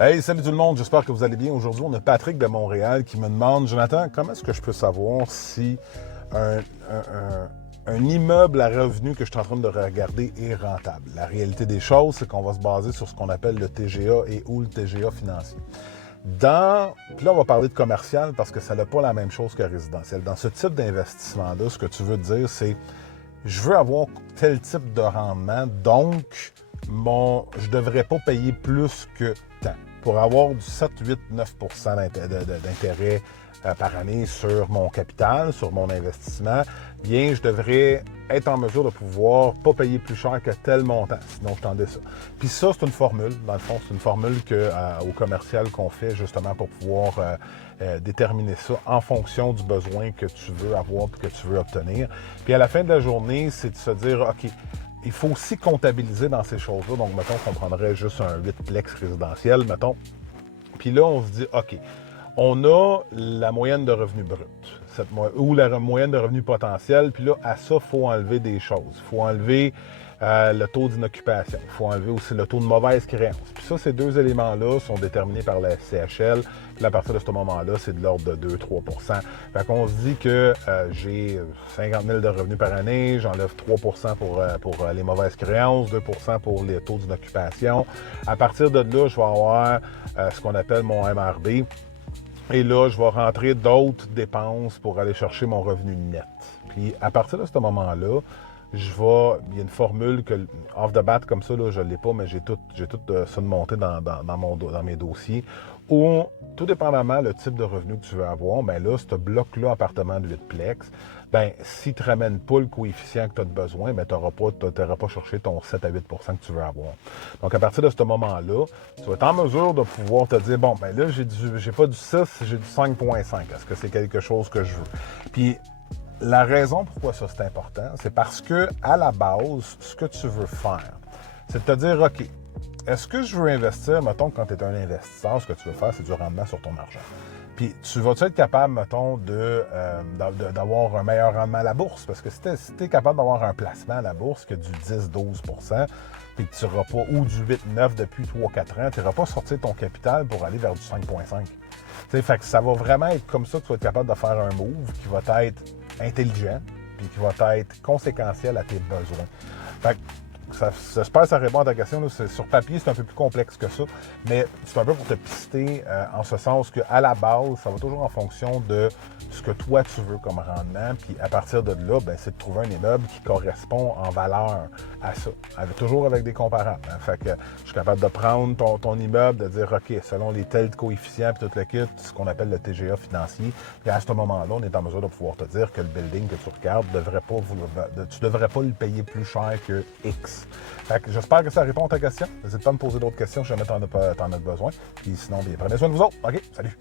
Hey, salut tout le monde, j'espère que vous allez bien. Aujourd'hui, on a Patrick de Montréal qui me demande, Jonathan, comment est-ce que je peux savoir si un, un immeuble à revenu que je suis en train de regarder est rentable? La réalité des choses, c'est qu'on va se baser sur ce qu'on appelle le TGA et ou le TGA financier. Puis là, on va parler de commercial parce que ça n'a pas la même chose que résidentiel. Dans ce type d'investissement-là, ce que tu veux dire, c'est je veux avoir tel type de rendement, donc je ne devrais pas payer plus que tant. Pour avoir du 7, 8, 9 d'intérêt par année sur mon capital, sur mon investissement, bien, je devrais être en mesure de pouvoir pas payer plus cher que tel montant, sinon je tendais ça. Puis ça, c'est une formule, dans le fond, c'est une formule au commercial qu'on fait justement pour pouvoir déterminer ça en fonction du besoin que tu veux avoir et que tu veux obtenir. Puis à la fin de la journée, c'est de se dire, OK, il faut aussi comptabiliser dans ces choses-là. Donc, mettons qu'on prendrait juste un 8-plex résidentiel, mettons. Puis là, on se dit, OK, on a la moyenne de revenus bruts ou la moyenne de revenus potentiels. Puis là, à ça, il faut enlever des choses. Il faut enlever le taux d'inoccupation. Il faut enlever aussi le taux de mauvaise créance. Puis ça, ces deux éléments-là sont déterminés par la CHL. Puis à partir de ce moment-là, c'est de l'ordre de 2-3 %. Fait qu'on se dit que j'ai 50 000 de revenus par année, j'enlève 3 % pour les mauvaises créances, 2 % pour les taux d'inoccupation. À partir de là, je vais avoir ce qu'on appelle mon MRB. Et là, je vais rentrer d'autres dépenses pour aller chercher mon revenu net. Puis à partir de ce moment-là, il y a une formule que, off the bat comme ça, là, je ne l'ai pas, mais j'ai tout ça de monté dans mes dossiers, où, tout dépendamment le type de revenu que tu veux avoir, bien là, ce bloc-là, appartement de 8-plex, bien, s'il ne te ramène pas le coefficient que tu as de besoin, bien, tu n'auras pas cherché ton 7 à 8 % que tu veux avoir. Donc, à partir de ce moment-là, tu vas être en mesure de pouvoir te dire, bon, bien là, j'ai pas du 6, j'ai du 5,5. Est-ce que c'est quelque chose que je veux? Puis, la raison pourquoi ça c'est important, c'est parce que à la base, ce que tu veux faire, c'est de te dire, OK, est-ce que je veux investir, mettons, quand tu es un investisseur, ce que tu veux faire, c'est du rendement sur ton argent. Puis, tu vas-tu être capable, mettons, d'avoir un meilleur rendement à la bourse? Parce que si tu es capable d'avoir un placement à la bourse que du 10-12 %, puis que tu n'auras pas, ou du 8-9 depuis 3-4 ans, tu n'auras pas sorti ton capital pour aller vers du 5,5. Fait que ça va vraiment être comme ça que tu vas être capable de faire un move qui va être intelligent, puis qui va être conséquentiel à tes besoins. Fait que j'espère que ça répond à ta question. Là. Sur papier, c'est un peu plus complexe que ça, mais c'est un peu pour te pister en ce sens qu'à la base, ça va toujours en fonction de ce que toi tu veux comme rendement, puis à partir de là, ben, c'est de trouver un immeuble qui correspond en valeur à ça, toujours avec des comparables. Hein. Fait que je suis capable de prendre ton immeuble, de dire, OK, selon les tels coefficients, puis tout le kit, ce qu'on appelle le TGA financier, puis à ce moment-là, on est en mesure de pouvoir te dire que le building que tu regardes, tu ne devrais pas le payer plus cher que X. Fait que j'espère que ça répond à ta question. N'hésite pas à me poser d'autres questions si jamais t'en as besoin. Puis sinon, bien, prenez soin de vous autres. OK, salut!